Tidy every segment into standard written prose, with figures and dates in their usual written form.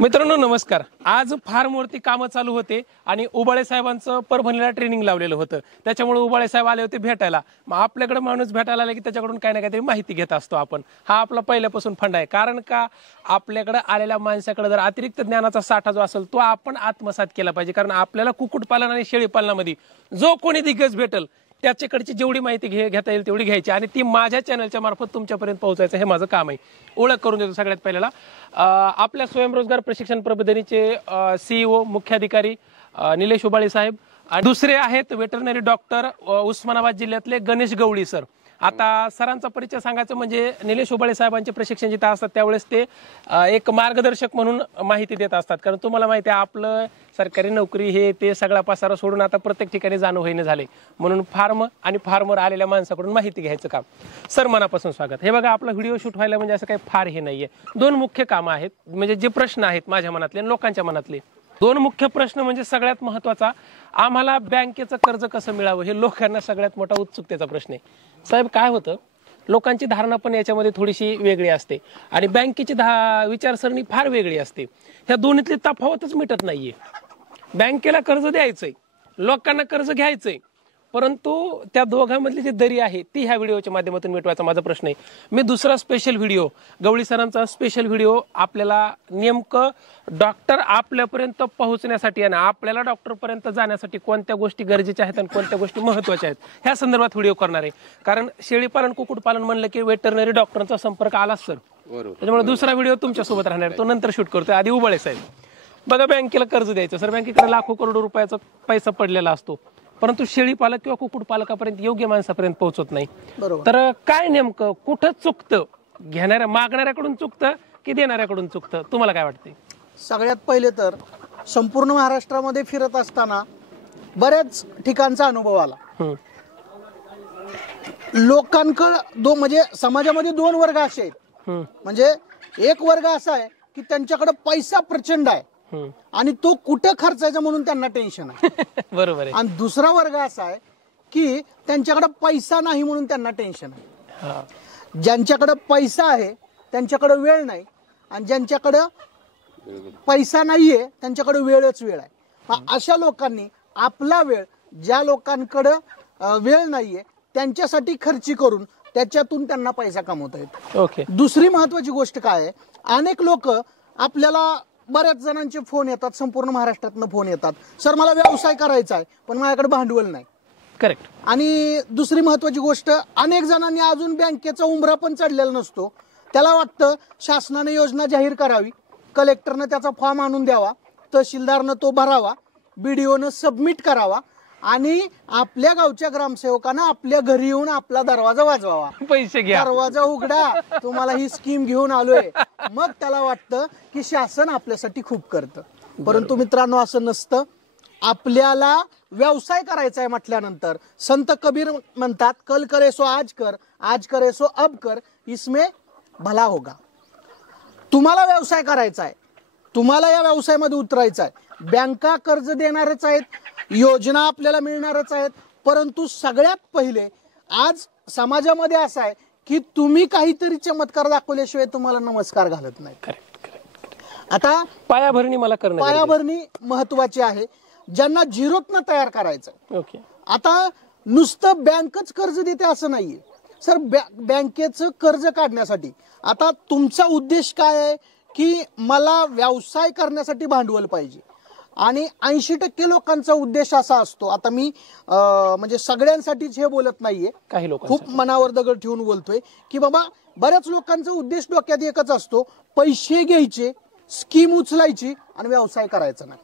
मित्रांनो नमस्कार। आज फार्मवरती कामं चालू होते आणि उबाळे साहेबांचं परभणीला ट्रेनिंग लावलेलं होतं, त्याच्यामुळे उबाळे साहेब आले होते भेटायला। मग आपल्याकडे माणूस भेटायला आला की त्याच्याकडून काही ना काहीतरी माहिती घेत असतो आपण। हा आपला पहिल्यापासून फंड आहे, कारण का आपल्याकडे आलेल्या माणसाकडे जर अतिरिक्त ज्ञानाचा साठा जो असेल तो आपण आत्मसात केला पाहिजे। कारण आपल्याला कुक्कुटपालन आणि शेळीपालनामध्ये जो कोणी दिग्गज भेटेल त्याच्याकडची जेवढी माहिती घेता येईल तेवढी घ्यायची आणि ती माझ्या चॅनलच्या मार्फत तुमच्यापर्यंत पोहोचायचं हे माझं काम आहे। ओळख करून देतो सगळ्यात पहिल्याला आपल्या स्वयंरोजगार प्रशिक्षण प्रबोधिनीचे CEO मुख्याधिकारी निलेश उबाळे साहेब, आणि दुसरे आहेत वेटरनरी डॉक्टर उस्मानाबाद जिल्ह्यातले गणेश गवळी सर। आता सरांचा परिचय सांगायचं म्हणजे निलेश उबाळे साहेबांचे प्रशिक्षण जिथे असतात त्यावेळेस ते एक मार्गदर्शक म्हणून माहिती देत असतात। कारण तुम्हाला माहिती आहे आपलं सरकारी नोकरी हे ते सगळा पसारा सोडून आता प्रत्येक ठिकाणी जाणं होईना झाले, म्हणून फार्म आणि फार्मवर आलेल्या माणसाकडून माहिती घ्यायचं काम। सर मनापासून स्वागत। हे बघा आपला व्हिडिओ शूट व्हायला म्हणजे असं काही फार हे नाहीये, दोन मुख्य कामं आहेत, म्हणजे जे प्रश्न आहेत माझ्या मनातले आणि लोकांच्या मनातले दोन मुख्य प्रश्न। म्हणजे सगळ्यात महत्त्वाचा, आम्हाला बँकेचं कर्ज कसं मिळावं हे लोकांना सगळ्यात मोठा उत्सुकतेचा प्रश्न आहे। साहेब काय होतं, लोकांची धारणा पण याच्यामध्ये थोडीशी वेगळी असते आणि बँकेची विचारसरणी फार वेगळी असते। ह्या दोन्हीतली तफावतच मिटत नाहीये। बँकेला कर्ज द्यायचंय, लोकांना कर्ज घ्यायचंय, परंतु त्या दोघांमधली जी दरी आहे ती ह्या व्हिडिओच्या माध्यमातून मिटवायचा माझा प्रश्न आहे। मी दुसरा स्पेशल व्हिडिओ, गवळी सरांचा स्पेशल व्हिडिओ आपल्याला नेमकं डॉक्टर आपल्यापर्यंत पोहोचण्यासाठी आणि आपल्याला डॉक्टरपर्यंत जाण्यासाठी कोणत्या गोष्टी गरजेच्या आहेत आणि कोणत्या गोष्टी महत्त्वाच्या आहेत ह्या संदर्भात व्हिडिओ करणार आहे। कारण शेळीपालन कुक्कुटपालन म्हणलं की वेटरनरी डॉक्टरांचा संपर्क आलाच सर, त्याच्यामुळे दुसरा व्हिडिओ तुमच्यासोबत राहणार, तो नंतर शूट करतोय। आधी उबाळे साहेब, बघा बँकेला कर्ज द्यायचं सर, बँकेकडे लाखो करोडो रुपयाचा पैसा पडलेला असतो, परंतु शेळीपालक किंवा कुक्कुटपालकापर्यंत योग्य माणसापर्यंत पोहोचत नाही। तर काय नेमकं कुठं चुकतं, मागणाऱ्याकडून चुकतं की देणाऱ्याकडून चुकतं, तुम्हाला काय वाटते? सगळ्यात पहिले तर संपूर्ण महाराष्ट्रामध्ये फिरत असताना बऱ्याच ठिकाणचा अनुभव आला। लोकांकडे म्हणजे समाजामध्ये दोन वर्ग असे आहेत। म्हणजे एक वर्ग असा आहे की त्यांच्याकडे पैसा प्रचंड आहे आणि तो कुठं खर्चायचा म्हणून त्यांना टेन्शन आहे बरोबर आहे। आणि दुसरा वर्ग असा आहे की त्यांच्याकडे पैसा नाही म्हणून त्यांना टेन्शन आहे। ज्यांच्याकडे पैसा आहे त्यांच्याकडे वेळ नाही आणि ज्यांच्याकडे पैसा नाहीये त्यांच्याकडे वेळच वेळ आहे। अशा लोकांनी आपला वेळ, ज्या लोकांकडे वेळ नाहीये त्यांच्यासाठी खर्ची करून त्याच्यातून त्यांना पैसा कमवता येतो। दुसरी महत्वाची गोष्ट काय आहे, अनेक लोक आपल्याला बऱ्याच जणांचे फोन येतात, संपूर्ण महाराष्ट्रातनं फोन येतात, सर मला व्यवसाय करायचा आहे पण माझ्याकडे भांडवल नाही। करेक्ट। आणि दुसरी महत्वाची गोष्ट, अनेक जणांनी अजून बँकेचा उंबरा पण चढलेला नसतो, त्याला वाटतं शासनाने योजना जाहीर करावी, कलेक्टरनं त्याचा फॉर्म आणून द्यावा, तहसीलदारनं तो भरावा, BDOनं सबमिट करावा आणि आपल्या गावच्या ग्रामसेवकानं आपल्या घरी येऊन आपला दरवाजा वाजवावा, पैसे घ्या, दरवाजा उघडा, तुम्हाला ही स्कीम घेऊन आलोय। मग त्याला वाटतं की शासन आपल्यासाठी खूप करतं, परंतु मित्रांनो असं नसतं। आपल्याला व्यवसाय करायचा आहे म्हटल्यानंतर संत कबीर म्हणतात, कल करे सो आज करे सो अब कर, इसमें भला होगा। तुम्हाला व्यवसाय करायचा आहे, तुम्हाला या व्यवसायामध्ये उतरायचं आहे, बँका कर्ज देणारच आहेत, योजना आपल्याला मिळणारच आहेत, परंतु सगळ्यात पहिले आज समाजामध्ये असं आहे की तुम्ही काहीतरी चमत्कार दाखवल्याशिवाय तुम्हाला नमस्कार घालत नाही। आता पायाभरणी मला करणं, पायाभरणी महत्वाची आहे, ज्यांना झिरोतनं तयार करायचं। आता नुसतं बँकच कर्ज देते असं नाहीये सर, बँकेचं कर्ज काढण्यासाठी आता तुमचा उद्देश काय आहे की मला व्यवसाय करण्यासाठी भांडवल पाहिजे, आणि 80% लोकांचा उद्देश असा असतो, आता मी म्हणजे सगळ्यांसाठीच हे बोलत नाहीये, काही लोक खूप मनावर दगड ठेवून बोलतोय की बाबा बऱ्याच लोकांचा उद्देश डोक्यात एकच असतो, पैसे घ्यायचे, स्कीम उचलायची आणि व्यवसाय करायचा नाही।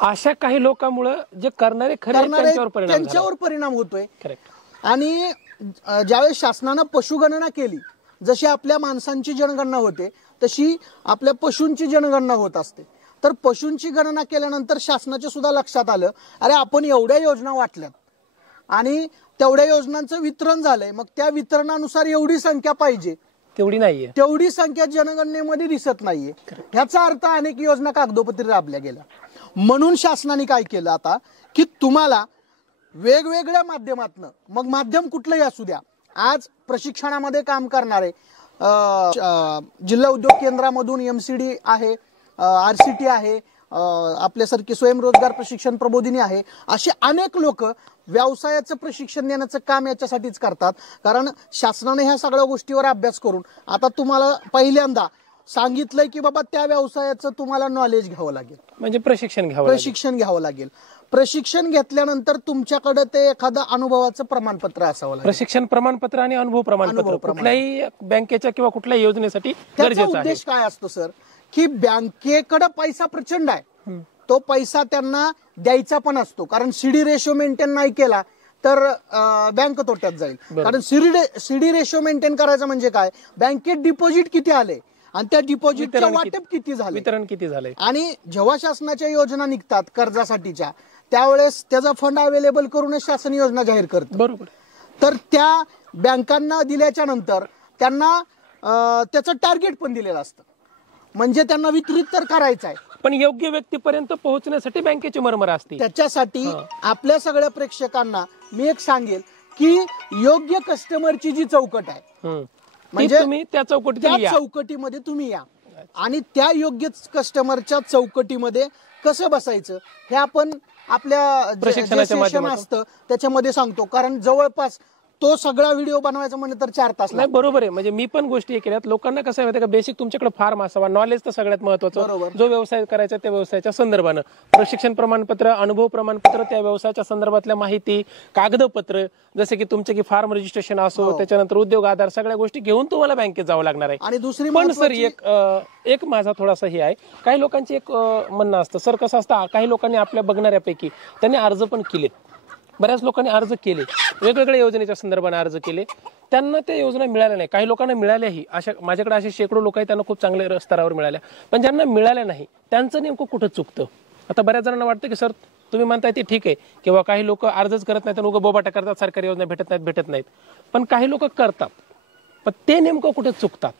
अशा काही लोकांमुळे जे करणारे त्यांच्यावर परिणाम होतोय। आणि ज्यावेळेस शासनानं पशुगणना केली, जशी आपल्या माणसांची जनगणना होते तशी आपल्या पशूंची जनगणना होत असते, तर पशूंची गणना केल्यानंतर शासनाच्या सुद्धा लक्षात आलं, अरे आपण एवढ्या योजना वाटल्यात आणि तेवढ्या योजनांचं वितरण झालंय, मग त्या वितरणानुसार एवढी संख्या पाहिजे, तेवढी नाहीये, तेवढी संख्या जनगणनेमध्ये दिसत नाहीये। ह्याचा अर्थ अनेक योजना कागदोपत्री राबल्या गेल्या। म्हणून शासनाने काय केलं आता की तुम्हाला वेगवेगळ्या माध्यमातून, मग माध्यम कुठलंही असू द्या, आज प्रशिक्षणामध्ये काम करणारे जिल्हा उद्योग केंद्रामधून MCD आहे, RCT आहे, आपल्यासारखी स्वयंरोजगार प्रशिक्षण प्रबोधिनी आहे, असे अनेक लोक व्यवसायाचं प्रशिक्षण देण्याचं काम याच्यासाठीच करतात. कारण शासनाने ह्या सगळ्या गोष्टीवर अभ्यास करून आता तुम्हाला पहिल्यांदा सांगितलंय की बाबा त्या व्यवसायाचं तुम्हाला नॉलेज घ्यावं लागेल, म्हणजे प्रशिक्षण घ्यावं लागेल. प्रशिक्षण घेतल्यानंतर तुमच्याकडे ते एखादं अनुभवाचं प्रमाणपत्र असावं लागेल. प्रशिक्षण प्रमाणपत्र आणि अनुभव प्रमाणपत्र कुठल्याही बँकेच्या किंवा कुठल्याही योजनेसाठी त्याचा गरजेचं आहे. उद्देश काय असतो सर, की बँकेकडे पैसा प्रचंड आहे, तो पैसा त्यांना द्यायचा पण असतो. कारण सीडी रेशो मेंटेन नाही केला तर बँक तोट्यात जाईल. कारण सीडी रेशो मेंटेन करायचं म्हणजे काय, बँकेत डिपॉझिट किती आले आणि त्या डिपॉझिटचं वाटप किती झालं, वितरण किती झालंय. आणि जेव्हा शासनाच्या योजना निघतात कर्जासाठीच्या, त्यावेळेस त्याचा फंड अवेलेबल करूनच शासन योजना जाहीर करतं. बरोबर. तर त्या बँकांना दिल्याच्या नंतर त्यांना त्याचं टार्गेट पण दिलेलं असतं, म्हणजे त्यांना वितरित तर करायचं आहे, पण योग्य व्यक्तीपर्यंत पोहोचण्यासाठी बँकेची मरमर असते. त्याच्यासाठी आपल्या सगळ्या प्रेक्षकांना मी एक सांगेल की योग्य कस्टमरची जी चौकट आहे, म्हणजे तुम्ही त्या चौकटीमध्ये तुम्ही या आणि त्या योग्य कस्टमरच्या चौकटीमध्ये कसं बसायचं हे आपण आपल्या प्रशिक्षणाच्या असतं त्याच्यामध्ये सांगतो. कारण जवळपास तो सगळा व्हिडिओ बनवायचा म्हणलं तर 4 तास नाही. बरोबर आहे. म्हणजे मी पण गोष्टी केल्यात. लोकांना कसं माहिती का, बेसिक तुमच्याकडे फार्म असावा, नॉलेज तर सगळ्यात महत्वाचं. जो व्यवसाय करायचा त्या व्यवसायाच्या संदर्भानं प्रशिक्षण प्रमाणपत्र, अनुभव प्रमाणपत्र, त्या व्यवसायाच्या संदर्भातल्या माहिती, कागदपत्र जसे की तुमचे की फार्म रजिस्ट्रेशन असो, त्याच्यानंतर उद्योग आधार, सगळ्या गोष्टी घेऊन तुम्हाला बँकेत जावं लागणार आहे. आणि दुसरी पण सर एक माझा थोडासा हे आहे, काही लोकांची एक म्हणणं असतं सर, कसं असतं, काही लोकांनी आपल्या बघणाऱ्यापैकी त्यांनी अर्ज पण केले, बऱ्याच लोकांनी अर्ज केले, वेगवेगळ्या योजनेच्या संदर्भाने अर्ज केले, त्यांना त्या योजना मिळाल्या नाही. काही लोकांना मिळाल्याही, अशा माझ्याकडे असे शेकडो लोक आहेत त्यांना खूप चांगल्या स्तरावर मिळाल्या, पण ज्यांना मिळाल्या नाही त्यांचं नेमकं कुठं चुकतं. आता बऱ्याच जणांना वाटतं की सर तुम्ही म्हणताय ते ठीक आहे, किंवा काही लोक अर्जच करत नाहीत, उगा बोबाटा करतात, सरकारी योजना भेटत नाहीत, पण काही लोक करतात, पण ते नेमकं कुठे चुकतात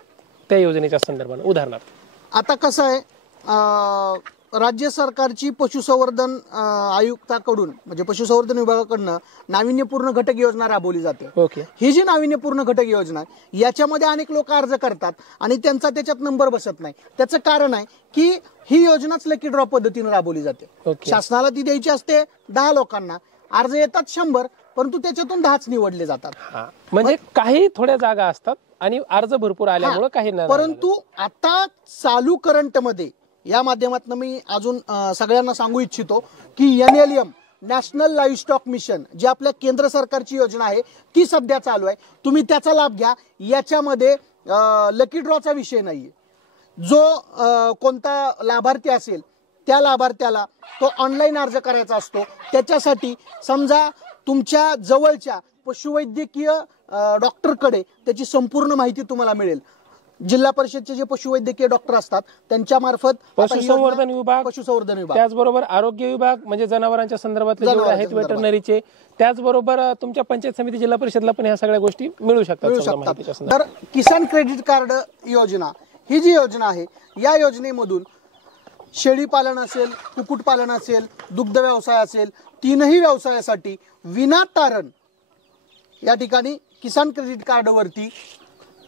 त्या योजनेच्या संदर्भाने. उदाहरणार्थ आता कसं आहे, राज्य सरकारची पशुसंवर्धन आयुक्ताकडून म्हणजे पशुसंवर्धन विभागाकडनं नाविन्यपूर्ण घटक योजना राबवली जाते. ही जी नाविन्यपूर्ण घटक योजना याच्यामध्ये अनेक लोक अर्ज करतात आणि त्यांचा त्याच्यात नंबर बसत नाही. त्याचं कारण आहे की ही योजनाच लकी ड्रॉ पद्धतीने राबवली जाते. शासनाला ती द्यायची असते 10 लोकांना, अर्ज येतात 100, परंतु त्याच्यातून 10च निवडले जातात. म्हणजे काही थोड्या जागा असतात आणि अर्ज भरपूर आल्यामुळे काही नाही. परंतु आता चालू करंट मध्ये या माध्यमातून मी अजून सगळ्यांना सांगू इच्छितो की NLM नॅशनल लाईव्हस्टॉक मिशन जी आपल्या केंद्र सरकारची योजना आहे ती सध्या चालू आहे. तुम्ही त्याचा लाभ घ्या. याच्यामध्ये लकी ड्रॉचा विषय नाहीये. जो कोणता लाभार्थी असेल त्या लाभार्थ्याला तो ऑनलाईन अर्ज करायचा असतो. त्याच्यासाठी समजा तुमच्या जवळच्या पशुवैद्यकीय डॉक्टरकडे त्याची संपूर्ण माहिती तुम्हाला मिळेल. जिल्हा परिषदचे जे पशुवैद्यकीय डॉक्टर असतात त्यांच्या मार्फत पशुसंवर्धन विभाग, त्याचबरोबर आरोग्य विभाग म्हणजे जनावरांच्या संदर्भातले जेवढे आहेत वेटरनरीचे, त्याचबरोबर तुमच्या पंचायत समिती, जिल्हा परिषदला पण ह्या सगळ्या गोष्टी मिळू शकतात. तर किसान क्रेडिट कार्ड योजना ही जी योजना आहे, या योजनेमधून शेळी पालन असेल, कुक्कुटपालन असेल, दुग्ध व्यवसाय असेल, तीनही व्यवसायासाठी विनातारण या ठिकाणी किसान क्रेडिट कार्डवरती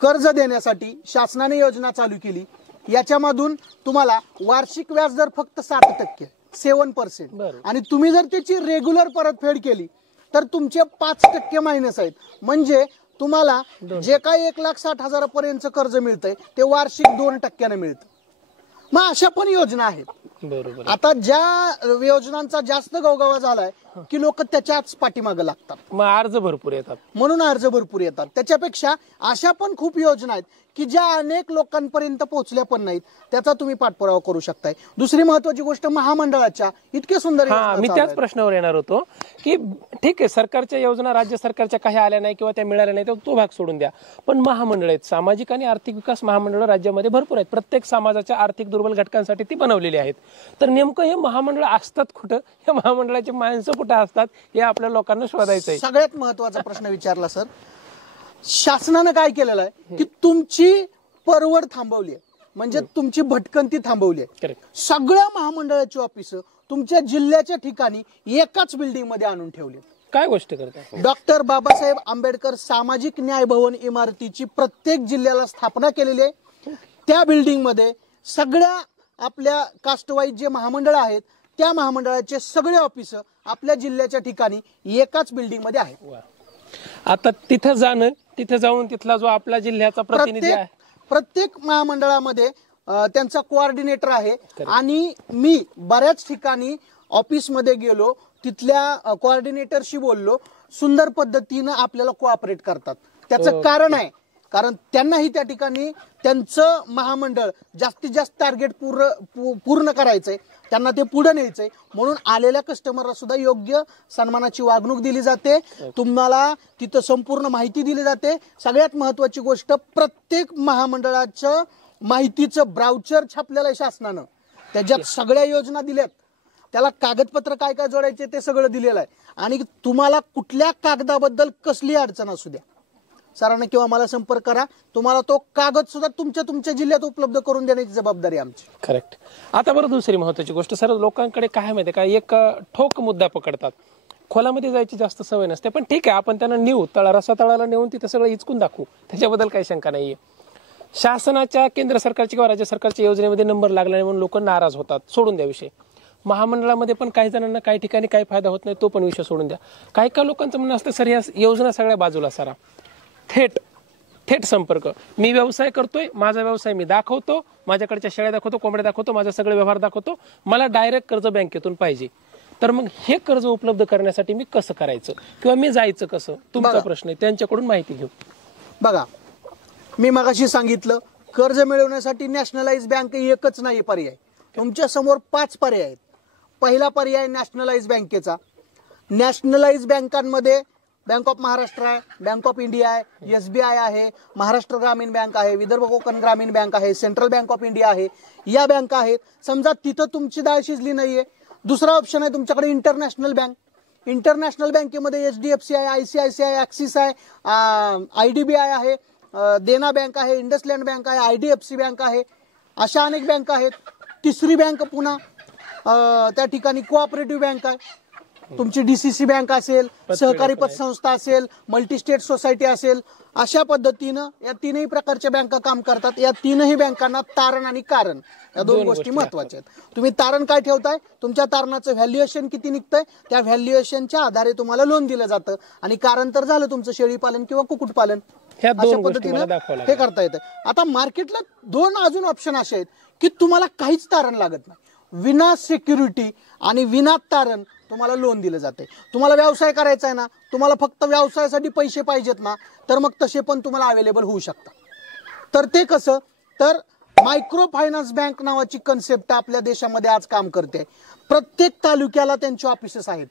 कर्ज देण्यासाठी शासनाने योजना चालू केली. याच्यामधून तुम्हाला वार्षिक व्याजदर फक्त 7%, 7%, आणि तुम्ही जर त्याची रेग्युलर परतफेड केली तर तुमचे 5% मायनस आहेत. म्हणजे तुम्हाला जे काही 1,60,000 पर्यंत कर्ज मिळतंय ते वार्षिक 2% मिळतं. मग अशा पण योजना आहेत. आता ज्या योजनांचा जास्त गवगवा झालाय की लोक त्याच्याच पाठीमागे लागतात, मग अर्ज भरपूर येतात, म्हणून अर्ज भरपूर येतात. त्याच्यापेक्षा अशा पण खूप योजना आहेत की ज्या अनेक लोकांपर्यंत पोहोचल्या पण नाहीत, त्याचा तुम्ही पाठपुरावा करू शकताय. दुसरी महत्वाची गोष्ट महामंडळाच्या इतके सुंदर, मी त्याच प्रश्नावर येणार होतो की ठीक आहे सरकारच्या योजना राज्य सरकारच्या काही आल्या नाही किंवा त्या मिळाल्या नाही तर तो भाग सोडून द्या, पण महामंडळ आहेत, सामाजिक आणि आर्थिक विकास महामंडळ राज्यामध्ये भरपूर आहेत. प्रत्येक समाजाच्या आर्थिक दुर्बल घटकांसाठी ती बनवलेली आहेत. तर नेमकं हे महामंडळ असतात कुठं, हे महामंडळाची माणसं कुठं असतात हे आपल्या लोकांना शोधायचं आहे. सगळ्यात महत्वाचा प्रश्न विचारला सर. शासनानं काय केलेलं आहे की तुमची परवड थांबवली आहे, म्हणजे तुमची भटकंती थांबवली आहे. सगळ्या महामंडळाची ऑफिस तुमच्या जिल्ह्याच्या ठिकाणी एकाच बिल्डिंग मध्ये आणून ठेवली. काय गोष्ट करताय? डॉक्टर बाबासाहेब आंबेडकर सामाजिक न्याय भवन इमारतीची प्रत्येक जिल्ह्याला स्थापना केलेली आहे. त्या बिल्डिंग मध्ये सगळ्या आपल्या कास्टवाईज जे महामंडळ आहेत त्या महामंडळाचे सगळे ऑफिस आपल्या जिल्ह्याच्या ठिकाणी एकाच बिल्डिंग मध्ये आहेत. वा. आता तिथं जाऊन तिथला जो आपला जिल्ह्याचा प्रतिनिधी आहे प्रत्येक महामंडळामध्ये त्यांचा कोऑर्डिनेटर आहे. आणि मी बऱ्याच ठिकाणी ऑफिसमध्ये गेलो, तिथल्या कोऑर्डिनेटरशी बोललो, सुंदर पद्धतीनं आपल्याला कोऑपरेट करतात. त्याचं कारण आहे, कारण त्यांनाही त्या ठिकाणी त्यांचं महामंडळ जास्तीत जास्त टार्गेट पूर्ण करायचंय, त्यांना ते पुढे न्यायचंय, म्हणून आलेल्या कस्टमरला सुद्धा योग्य सन्मानाची वागणूक दिली जाते. तुम्हाला तिथं संपूर्ण माहिती दिली जाते. सगळ्यात महत्वाची गोष्ट, प्रत्येक महामंडळाचं माहितीचं ब्राउचर छापलेलं आहे शासनानं, त्याच्यात सगळ्या योजना दिल्यात, त्याला कागदपत्र काय काय जोडायचे ते सगळं दिलेलं आहे. आणि तुम्हाला कुठल्या कागदाबद्दल कसली अडचण असू द्या, सरांना किंवा मला संपर्क करा, तुम्हाला तो कागद सुद्धा तुमच्या जिल्ह्यात उपलब्ध करून देण्याची जबाबदारी आमची. करेक्ट. आता बरं दुसरी महत्वाची गोष्ट सर, लोकांकडे काय माहिती का, एक ठोक मुद्दा पकडतात, खोलामध्ये जायची जास्त सवय नसते, पण ठीक आहे आपण त्यांना नेऊ, रसातळाला नेऊन तिथं सगळं इचकून दाखवू, त्याच्याबद्दल काही शंका नाहीये. शासनाच्या, केंद्र सरकारच्या किंवा राज्य सरकारच्या योजनेमध्ये नंबर लागला नाही म्हणून लोक नाराज होतात, सोडून द्या विषय. महामंडळामध्ये पण काही जणांना काही ठिकाणी काही फायदा होत नाही, तो पण विषय सोडून द्या. काही लोकांचं म्हणणं असतं सर या योजना सगळ्या बाजूला सारा, थेट संपर्क, मी व्यवसाय करतोय, माझा व्यवसाय मी दाखवतो, माझ्याकडच्या शेळ्या दाखवतो, कोंबड्या दाखवतो, माझा सगळे व्यवहार दाखवतो, मला डायरेक्ट कर्ज बँकेतून पाहिजे, तर मग हे कर्ज उपलब्ध करण्यासाठी मी कसं करायचं किंवा मी जायचं कसं, तुमचा प्रश्न आहे, त्यांच्याकडून माहिती घेऊ. बघा, मी मगाशी सांगितलं, कर्ज मिळवण्यासाठी नॅशनलाइज बँक एकच नाही पर्याय, तुमच्या समोर 5 पर्याय आहेत. पहिला पर्याय नॅशनलाइज बँकेचा. नॅशनलाइज बँकांमध्ये बँक ऑफ महाराष्ट्र आहे, बँक ऑफ इंडिया आहे, SBI आहे, महाराष्ट्र ग्रामीण बँक आहे, विदर्भ कोकण ग्रामीण बँक आहे, सेंट्रल बँक ऑफ इंडिया आहे, या बँका आहेत. समजा तिथं तुमची डाळ शिजली नाहीये, दुसरा ऑप्शन आहे तुमच्याकडे इंटरनॅशनल बँक. इंटरनॅशनल बँकेमध्ये HDFC आहे, ICICI, ॲक्सिस आहे, IDBI आहे, देना बँक आहे, इंडसलँड बँक आहे, IDFC बँक आहे, अशा अनेक बँका आहेत. तिसरी बँक पुन्हा त्या ठिकाणी कोऑपरेटिव्ह बँक आहे. तुमची DCC बँक असेल, सहकारी पतसंस्था असेल, मल्टी स्टेट सोसायटी असेल, अशा पद्धतीनं या तीनही प्रकारच्या बँका काम करतात. या तीनही बँकांना तारण आणि कारण या दोन गोष्टी महत्वाच्या आहेत. तुम्ही तारण काय ठेवताय, तुमच्या तारणाचं व्हॅल्युएशन किती निघतंय, त्या व्हॅल्युएशनच्या आधारे तुम्हाला लोन दिलं जातं. आणि कारण तर झालं तुमचं शेळीपालन किंवा कुक्कुटपालन, अशा पद्धतीनं हे करता येतं. आता मार्केटला 2 अजून ऑप्शन असे आहेत की तुम्हाला काहीच तारण लागत नाही, विना सिक्युरिटी आणि विना तारण तुम्हाला लोन दिलं जाते. तुम्हाला व्यवसाय करायचा आहे ना, तुम्हाला फक्त व्यवसायासाठी पैसे पाहिजेत ना, तर मग तसे पण तुम्हाला अवेलेबल होऊ शकतात. तर ते कसं, तर मायक्रो फायनान्स बँक नावाची कन्सेप्ट आपल्या देशामध्ये आज काम करते. प्रत्येक तालुक्याला त्यांचे ऑफिसेस आहेत.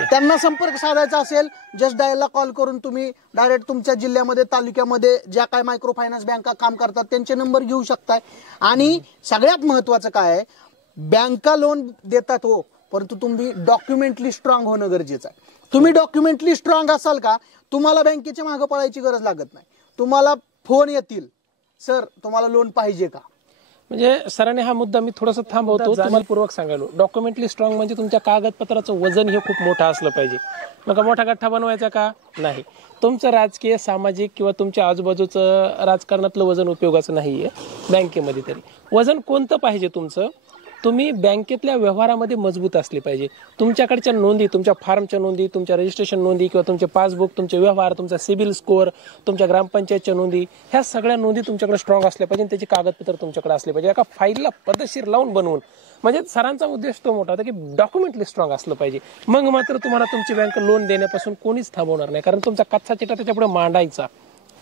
त्यांना संपर्क साधायचा असेल, जस्ट डायलला कॉल करून तुम्ही डायरेक्ट तुमच्या जिल्ह्यामध्ये, तालुक्यामध्ये ज्या काय मायक्रो फायनान्स बँका काम करतात त्यांचे नंबर घेऊ शकताय. आणि सगळ्यात महत्वाचं काय आहे, बँका लोन देतात हो, परंतु तुम्ही डॉक्युमेंटली स्ट्रॉंग होणं गरजेचं आहे. तुम्ही डॉक्युमेंटली स्ट्रॉंग असाल का, तुम्हाला बँकेच्या मागे पळायची गरज लागत नाही. तुम्हाला फोन येतील, सर तुम्हाला लोन पाहिजे का. म्हणजे सरांनी हा मुद्दा मी थोडासा थांबवतो, जाणीवपूर्वक सांगायलो. डॉक्युमेंटली स्ट्रॉंग म्हणजे तुमच्या कागदपत्राचं वजन हे खूप मोठं असलं पाहिजे. मग मोठा गठ्ठा बनवायचा का नाही, तुमचं राजकीय, सामाजिक किंवा तुमच्या आजूबाजूचं राजकारणातलं वजन उपयोगाचं नाहीये. बँकेमध्ये तरी वजन कोणतं पाहिजे तुमचं, तुम्ही बँकेतल्या व्यवहारामध्ये मजबूत असले पाहिजे. तुमच्याकडच्या नोंदी, तुमच्या फार्मच्या नोंदी, तुमच्या रजिस्ट्रेशन नोंदी किंवा तुमचे पासबुक, तुमचे व्यवहार, तुमचा सिबिल स्कोअर, तुमच्या ग्रामपंचायतच्या नोंदी, ह्या सगळ्या नोंदी तुमच्याकडे स्ट्रॉंग असल्या पाहिजे. त्याची कागदपत्र तुमच्याकडे असले पाहिजे, एका फाईलला पद्धतशीर लावून बनवून. म्हणजे सरांचा उद्देश तो मोठा होता की डॉक्युमेंटली स्ट्रॉंग असलं पाहिजे. मग मात्र तुम्हाला तुमची बँक लोन देण्यापासून कोणीच थांबवणार नाही, कारण तुमचा कच्चा चिटा त्याच्यापुढे मांडायचा,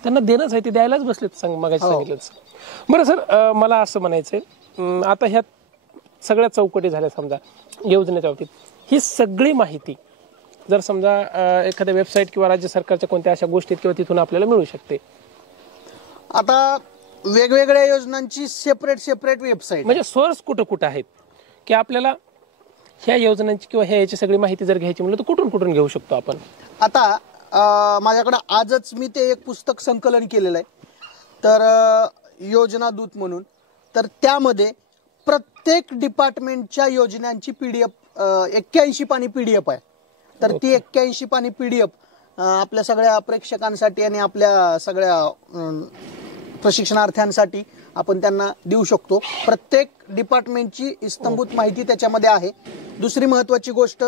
त्यांना देणंच आहे, ते द्यायलाच बसलेत. मगाशी सांगितलंच. बरं सर, मला असं म्हणायचंय, आता ह्या सगळ्या चौकटी झाल्या समजा योजनेच्या बाबतीत, ही सगळी माहिती जर समजा एखाद्या वेबसाईट किंवा राज्य सरकारच्या कोणत्या अशा गोष्टीत किंवा तिथून आपल्याला मिळू शकते. आता वेगवेगळ्या योजनांची सेपरेट वेबसाईट, म्हणजे सोर्स कुठं आहेत की आपल्याला ह्या योजनांची किंवा ह्या सगळी माहिती जर घ्यायची म्हणलं तर कुठून घेऊ शकतो आपण. आता माझ्याकडे आजच मी ते एक पुस्तक संकलन केलेलं आहे, तर योजना दूत म्हणून. तर त्यामध्ये प्रत्येक डिपार्टमेंटच्या योजनांची PDF 81 पानी PDF आहे. तर ती 81 पानी PDF आपल्या सगळ्या प्रेक्षकांसाठी आणि आपल्या सगळ्या प्रशिक्षणार्थ्यांसाठी आपण त्यांना देऊ शकतो. प्रत्येक डिपार्टमेंटची इस्तंभूत माहिती त्याच्यामध्ये आहे. दुसरी महत्वाची गोष्ट,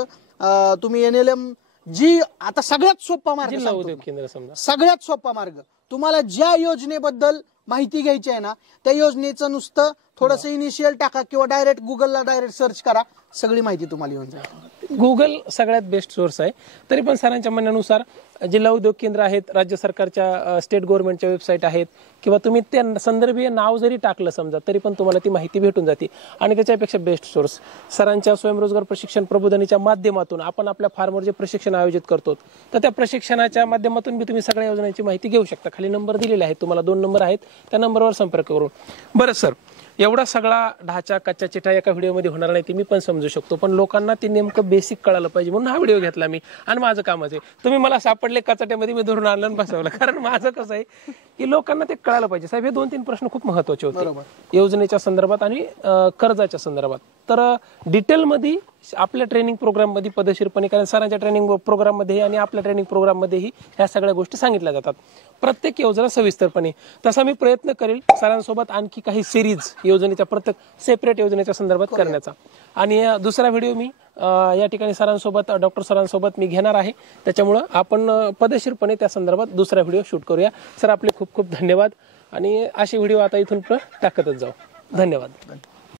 तुम्ही NLM जी आता सगळ्यात सोपा मार्ग जिल्हा सांगतो. उद्योग केंद्र समजा सगळ्यात सोपा मार्ग, तुम्हाला ज्या योजनेबद्दल माहिती घ्यायची आहे ना, त्या योजनेचं नुसतं थोडंसं इनिशियल टाका किंवा डायरेक्ट गुगलला डायरेक्ट सर्च करा, सगळी माहिती तुम्हाला येऊन जाईल. गुगल सगळ्यात बेस्ट सोर्स आहे. तरी पण सरांच्या म्हणण्यानुसार जिल्हा उद्योग केंद्र आहेत, राज्य सरकारच्या स्टेट गव्हर्नमेंटच्या वेबसाईट आहेत, किंवा तुम्ही त्या संदर्भीय नाव जरी टाकलं समजा तरी पण तुम्हाला ती माहिती भेटून जाते. आणि त्याच्यापेक्षा बेस्ट सोर्स सरांच्या स्वयंरोजगार प्रशिक्षण प्रबोधिनीच्या माध्यमातून आपण आपल्या फार्मवर जे प्रशिक्षण आयोजित करतो, तर त्या प्रशिक्षणाच्या माध्यमातून तुम्ही सगळ्या योजनांची माहिती घेऊ शकता. खाली नंबर दिलेले आहेत, तुम्हाला 2 नंबर आहेत, त्या नंबरवर संपर्क करून. बरं सर, एवढा सगळा ढाचा कच्चा चिठा एका व्हिडिओमध्ये होणार नाही ते मी पण समजू शकतो, पण लोकांना ते नेमकं बेसिक कळालं पाहिजे म्हणून हा व्हिडिओ घेतला मी. आणि माझं कामच आहे, तुम्ही मला सापडले कचाट्यामध्ये, मी धरून आणलं आणि बसवलं. कारण माझं कसं आहे की लोकांना ते कळायला पाहिजे. साहेब, हे 2-3 प्रश्न खूप महत्वाचे होते योजनेच्या संदर्भात आणि कर्जाच्या संदर्भात. तर डिटेलमध्ये आपल्या ट्रेनिंग प्रोग्राम मध्ये पद्धतशीरपणे, कारण सरांच्या ट्रेनिंग प्रोग्राम मध्ये आणि आपल्या ट्रेनिंग प्रोग्राम मध्येही ह्या सगळ्या गोष्टी सांगितल्या जातात, प्रत्येक योजना सविस्तरपणे. तसा मी प्रयत्न करेल सरांसोबत आणखी काही सिरीज योजनेच्या प्रत्येक सेपरेट योजनेच्या संदर्भात करण्याचा. आणि दुसरा व्हिडिओ मी या ठिकाणी सरांसोबत, डॉक्टर सरांसोबत मी घेणार आहे. त्याच्यामुळं आपण पद्धतशीरपणे त्या संदर्भात दुसरा व्हिडिओ शूट करूया. सर, आपले खूप खूप धन्यवाद. आणि असे व्हिडिओ आता इथून टाकतच जाऊ. धन्यवाद.